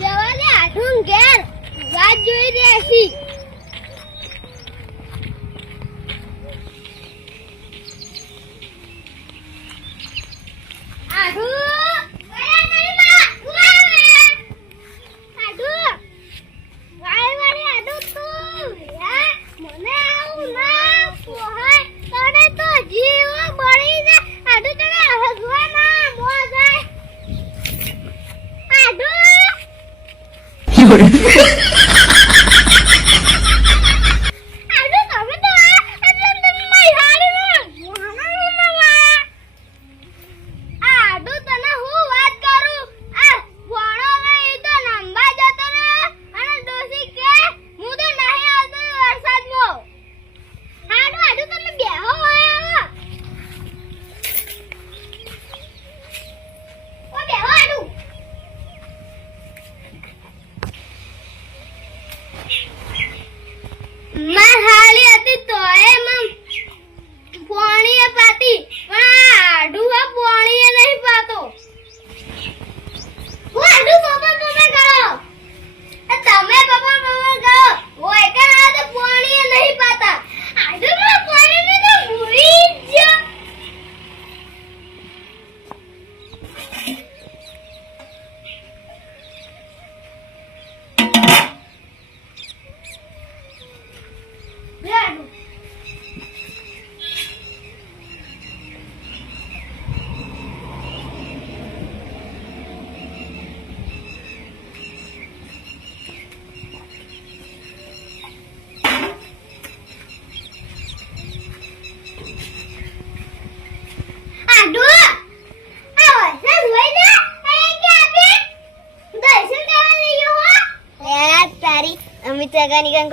જવાને આઠું ઘેર વાત જોઈ રહ્યા છી.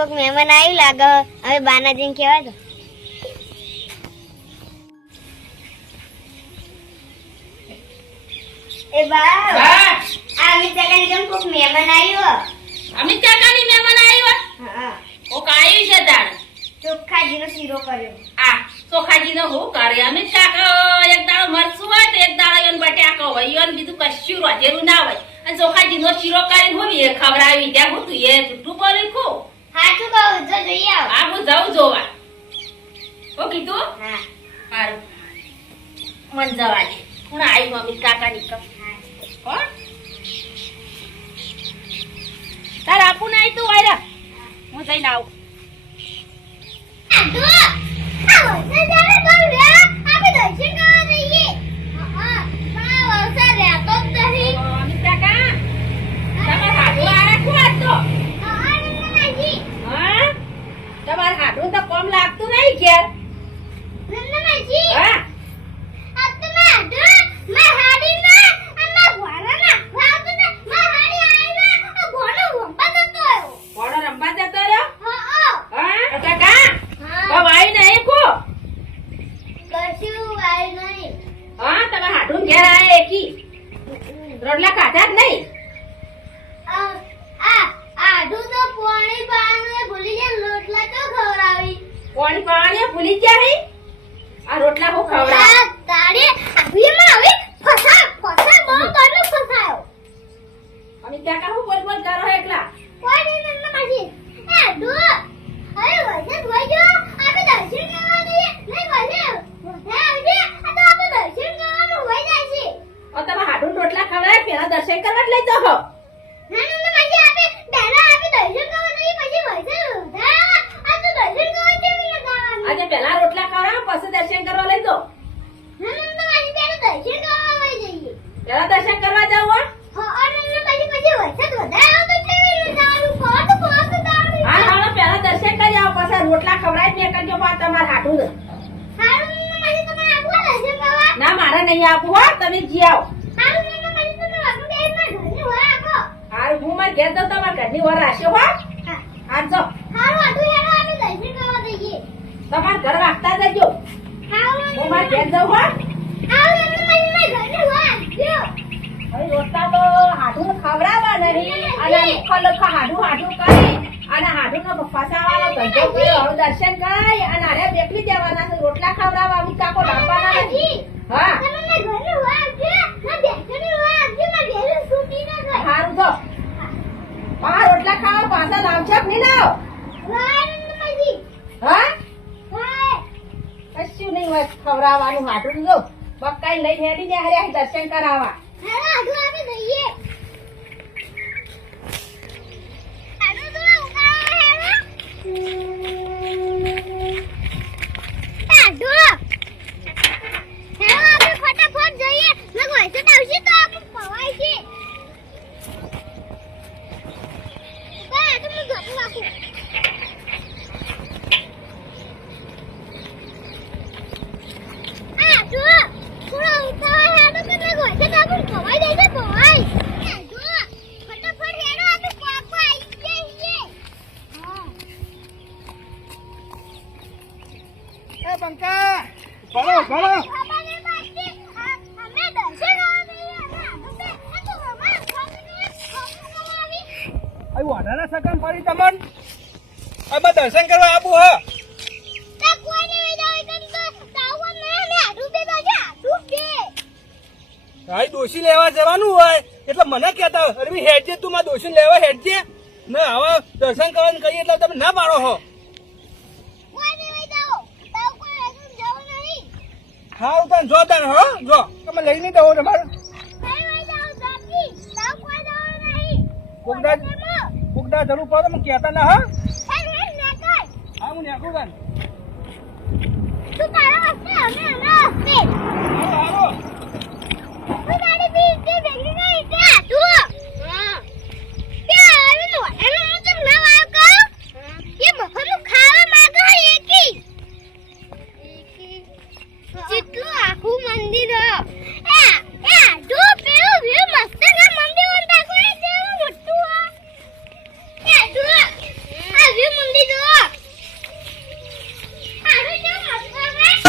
કોક મહેમાન આવ્યું લાગે. હવે બાનાજીને કહેવા દો. એ બા અમિત કાકાની કોક મહેમાન આવ્યો. અમિત કાકાની મહેમાન આવ્યો? હા. ઓ કાઈ છે તાર? ચોખાજીનો શીરો કર્યો. આ ચોખાજીનો હું કરે? અમિત કાકા એક દાડો મરસું હોય તો એક દાડો એન બટાકા હોય, ઈવન બીજું કશું રોજેરું ના હોય. અને ચોખાજીનો શીરો કરીને હું એ ખવડાવી ત્યાં હું તું એ જુઠ્ઠું બોલી ખો. હા શું કહું તો જોઈએ આવ. આ હું જાઉં જોવા. ઓ કીધું? હા. સારું. મન જવા દે. હું આવ્યું અમિત કાકાની કપ. કોણ? તાર આપું નહીં તું વાયરા. હું જઈને આવું. આડો આ વરસાદ જાણે તો રે આપણે દર્શન કરવા જઈએ. હા પણ વરસાદ રહેતો જ નહીં. અમિત કાકા તમાર હાડું આયા શું આજ તો? હા નન્નાજી. હા તમાર હાડું તો કમ લાગતું નહીં ઘેર. નન્નાજી. હા આ તો આડો મે હાડી ના અને ભોળા ના વાવતો ને મે હાડી આઈ ના આ ભોળો રંબા જતો આવ્યો. ભોળો રંબા જતો રહ્યો? હા હા કાકા હા તો વાઈ નહીં કો? કશું વાય નહીં. હા તમાર હાડું ઘેર આયા એકી રોટલા ખાધા જ નહીં? આડો તો પાણી પાવાનું ભૂલી ગયા. લોટલા તો ખવડાવી. પાણી પાણી ભૂલી ગયા હે? આ રોટલા હું ખવડાવ? તારે આવીમાં આવી ફસા બહુ તને ફસાયો. અમિત કાકા હું બોલ બોલ કરો એકલા? કોઈ નહીં નન્નાજી. આડો અરે વજન વજો આપણે દર્શન કરવા જઈએ. નહીં વજન વધે આવજે. આ તો આપણે દર્શન કરવાનું હોય જાય છે. ઓ તમે હાડું રોટલા ખવડાય પેલા દર્શન કરવા જ લઈ જાઓ. નન્નાજી આપણે પહેલા આપણે દર્શન કરવા જઈએ પછી વજન વધે. આ તો દર્શન કરવા કેવી લગાવવાનું? આજે પેલા રોટલા ખવડાવો પછી દર્શન કરવા લઈ જાઓ. નન્નાજી પહેલા દર્શન કરવા વઈ જઈએ. પેલા દર્શન કરવા જાવ હો? હા નન્નાજી પછી વજન વધે આવતો કેવી લગાવવાનું? પાછું તારું. હા હાલો પેલા દર્શન કરી આવો પછી રોટલા ખવડાય ને કરજો પા તમાર હાડું ને. હારું નન્નાજી તમે આપવા દર્શન કરવા. ના મારે નહીં આપવું હો, તમે જી આવો. હારું નન્નાજી તમે વાપરો કે એમાં ઘરની હોય આપો. હારું હું માર ઘેર જાઉં તમારા ઘરની વર રાખ્યો હો. હા. હા જો હારું આટલું હેડો આપણે દર્શન કરવા જઈએ. તમારા ઘર વાગતા જજો. હારું હું માર ઘેર જાઉં હો. હારું નન્નાજી મેં ઘરની હોય આપજો. હવે રોટલા તો હાડું ખવડાવવા નહીં અને લખા હાડું કરી આના હાડુનો ફસાવાનો ધંધો કર્યો. હવે દર્શન કરી અને આને બેકલી દેવાના છે. રોટલા ખવડાવવા અમી કાકો લાવવાના નથી. હા તમે મને ઘરે વાગજે ના બેસણી વાગજે ના બેરે સૂતી ના ગઈ સારું તો આ રોટલા ખાવા પાછા લાવશે કે નહીં લાવ? વારણમાંથી હા વાય કશું નહીં હોય ખવડાવવાનું. હાડું જો બક્કાઈ લઈ હેડી ને હરે દર્શન કરાવવા. હાલો આગળ આવી દઈએ આનો તો ઉગાડો હેરો આડો હેરો આપણે ફટાફટ જઈએ લગો છે તો આવશે તો આપણે પવાય છે બા તમે ગપ વાકુ આડો થોડા ઉઠાવા હેરો તો લગો છે તો આપણે પવાય દેજે પવાય આડો ફટાફટ હેરો આપણે પાપા આવી જઈએ હા એ બંકા ભણો ભણો બાબાને બાકી અમે દર્શન આવી આ તો અમાર ખાવાની આવી આ વાડાના સકન પડી તમન આ દર્શન કરવા આબુ હ તા કોઈ નહીં જાય તન તો તાવા મે આડું દે દાજે આડું દે ભાઈ દોશી લેવા જવાનું હોય એટલે મને કહેતા હોય, અરે હેડજે તું માં દોશી લેવા હેડજે ને હવે દર્શન કરવાનું કહીએ એટલે તમે ના પાડો હો. કોઈ નહીં જાઓ તાવ કોઈ હજુ જવું નહીં હા તને જો તને હો જો તમે લઈ નહીં દો તમારે કઈ વઈ જાઓ સાથી તાવ કોઈ જવું નહીં કુકડા જરૂર પડે મને કહેતા ના હા હેડ હેડ નાકર હા હું નાખું તને તું તારા વસ્તે અમે અમે વસ્તે હાલો હાલો તું તારી બી તે બેગી નહીં તે આટું હા તે આવું નો એનો મતલબ ના વાવ કો એ બફરનું ખાવા માંગે હે એકી જેટલું આખું મંદિર એ આટું પેલું વ્યૂ મસ્ત છે મંદિર વંતા કોઈ જેવું મોટું આ એ આટું આ વ્યૂ મંદિર જો આનું કેવું મસ્ત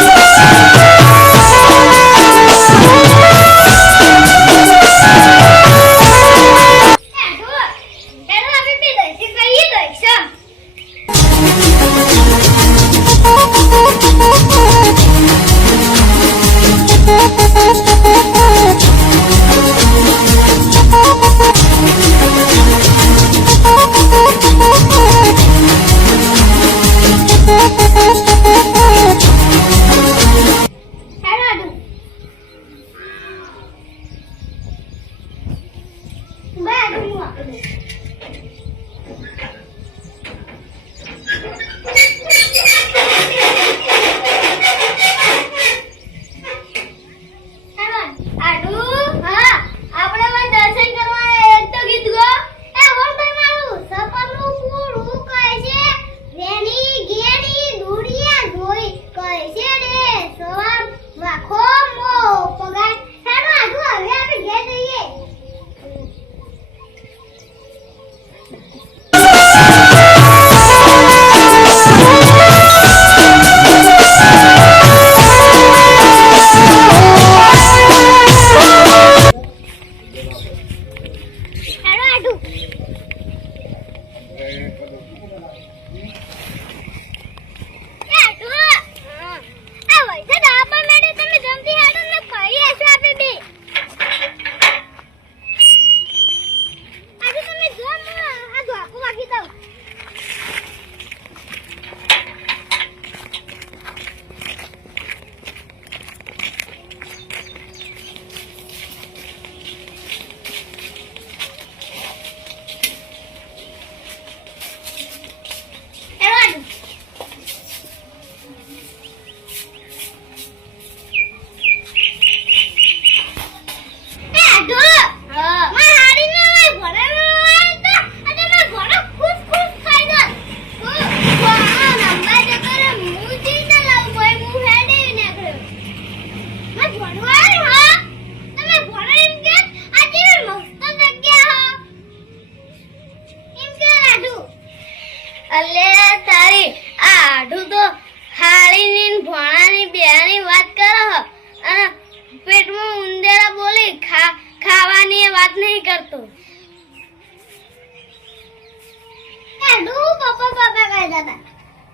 આડુ પપ્પા કહેતા હતા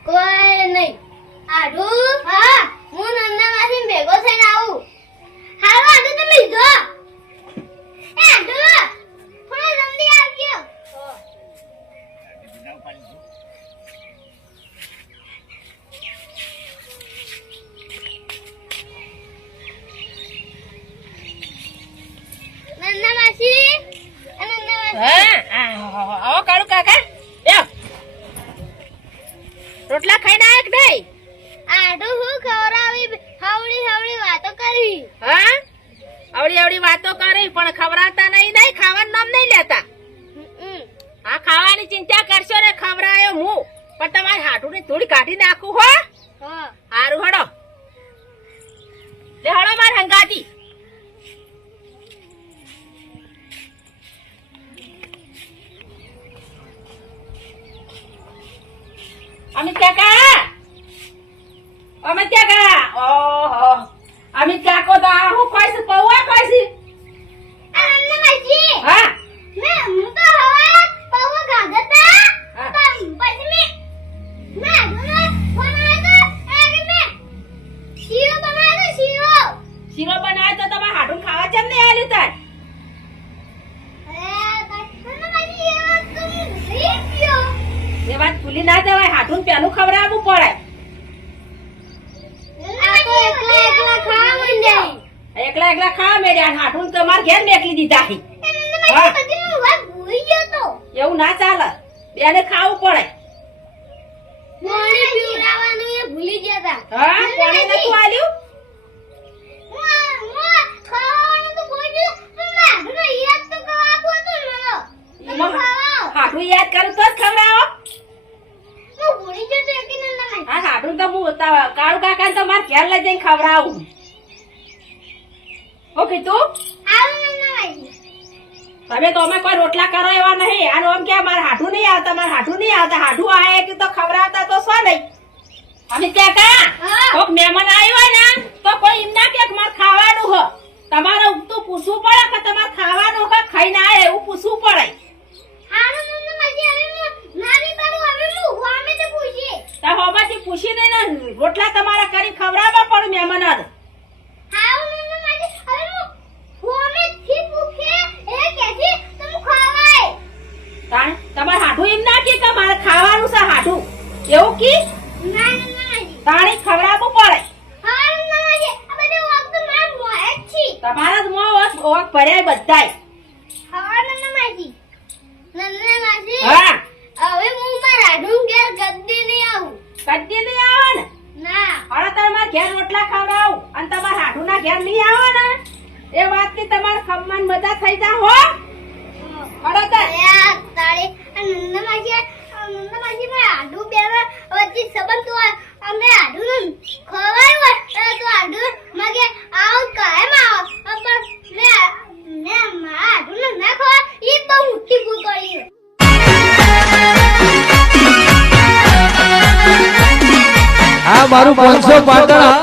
કોઈ નહીં આડુ હા હું નંદા માસી ભેગો થઈને આવું હાલો આડુ તમે જો એ આડુ થોડા જલ્દી આવજો નંદા માસી આવો કાળુ કાકા બેવ. રોટલા ખાઈને આયા કે નહીં? આડુ હું ખવડાવી હવળી હવળી વાતો કરી હા આવડી આવડી વાતો કરી પણ ખવડાવતા નહીં ખાવાનું નામ નહીં લેતા. હા ખાવાની ચિંતા કરશો ને ખવડાયો હું પણ તમારે હાટુની થોડી કાઢી નાખું હો. હારું હડો લે હળો માર હંગાતી. અમિત કાકા ઓહો અમિત કાકો તો આ હું કોઈ છે પૌવા કોઈ છે? નંદા માસી હા હું તો હવે પૌવા ગાધતા હા. પછી મેં આડુને ફોન આવ્યો અને મેં શીરો બનાવ્યો શીરો બનાવે તો તમારે હાટું ખાવા ચમ નહીં આલ્યું તાર? નંદા માસી એ વાત તો હું ભૂલી ગયો એ વાત ભૂલી ના જવાય હાટું પેલું ખવડાવવું પડે. આ તો એકલા એકલા ખાવા માંડ્યા એકલા એકલા ખાવા મેળ્યા હાટું તમારે ઘેર મેકલી દીધા હી. નંદા માસી પછી હું વાત ભૂલી ગયો તો એવું ના ચાલે બેને ખાવું પડે. પાણી પીવડાવવાનું એ ભૂલી ગયા હતા હા કોણે નતું આલ્યું? ખાવાનું તો ભૂલી ગયો પણ આડુને યાદ તો કરાવવું હતું ને તમે ખાઓ હાટું યાદ કરું તો જ ખવડાવો. હું ભૂલી ગયો તો એક નંદા માસી હા હાટું તો હું કાળુ કાકા તો મારે ઘેર લઈ જઈને ખવડાવું. ઓકે તું આવો નંદા માસી તમે તો અમે કોઈ રોટલા કરો એવા નહીં. આનો આમ કે મારે હાટું નહીં આવતા હાટું આયા કે તો ખવડાવતા તો શું નહીં. અમિત કાકા હા. કોક મહેમાન આવ્યો હોય ને તો કોઈ એમ ના કે મારે ખાવાનું હો. તમારે ઉગતું પૂછવું પડે કે તમારે ખાવાનું હો ખાઈને આયા એવું પૂછવું પડે. આવો નંદા માસી હવે હું નાની બાળું હવે હું હોમે તો પૂછીએ તો હોમાંથી પૂછીને ને રોટલા તમારે કરી ખવડાવવા પડે મહેમાનોને. આવો નંદા માસી હવે હું હોમે થી પૂછે એ કેસી તમે ખવાય તાણ તમારે હાટું એમ ના કે મારે ખાવાનું છે હાટું એવું કી ના નંદા માસી તાણી ખવડાવવું પડે. હા નંદા માસી આ બધું વખત માર મોય છે તમારા જ મોં ઓક ભર્યા બધાય. હા નંદા માસી હા હવે હું મારા આડું ઘેર ગદ્દી નહીં આવું કદી નહીં આવે ને ના હવે તમારે ઘેર રોટલા ખવડાવું અને તમારા હાટું ના ઘેર નહીં આવે ને એ વાત થી તમારે ખમવાની મજા થઈ જા હો. હળો તારે નંદા માસી મારા આડું બેવા વચ્ચે સંબંધ તો અમે આડું ખવાયું હોય તો આડું મગે આવો કાયમ આવો પણ મેં મારા આડું ના ખવાય એ બહુ મોટી ભૂલ કરી આ મારું 500 પાટણ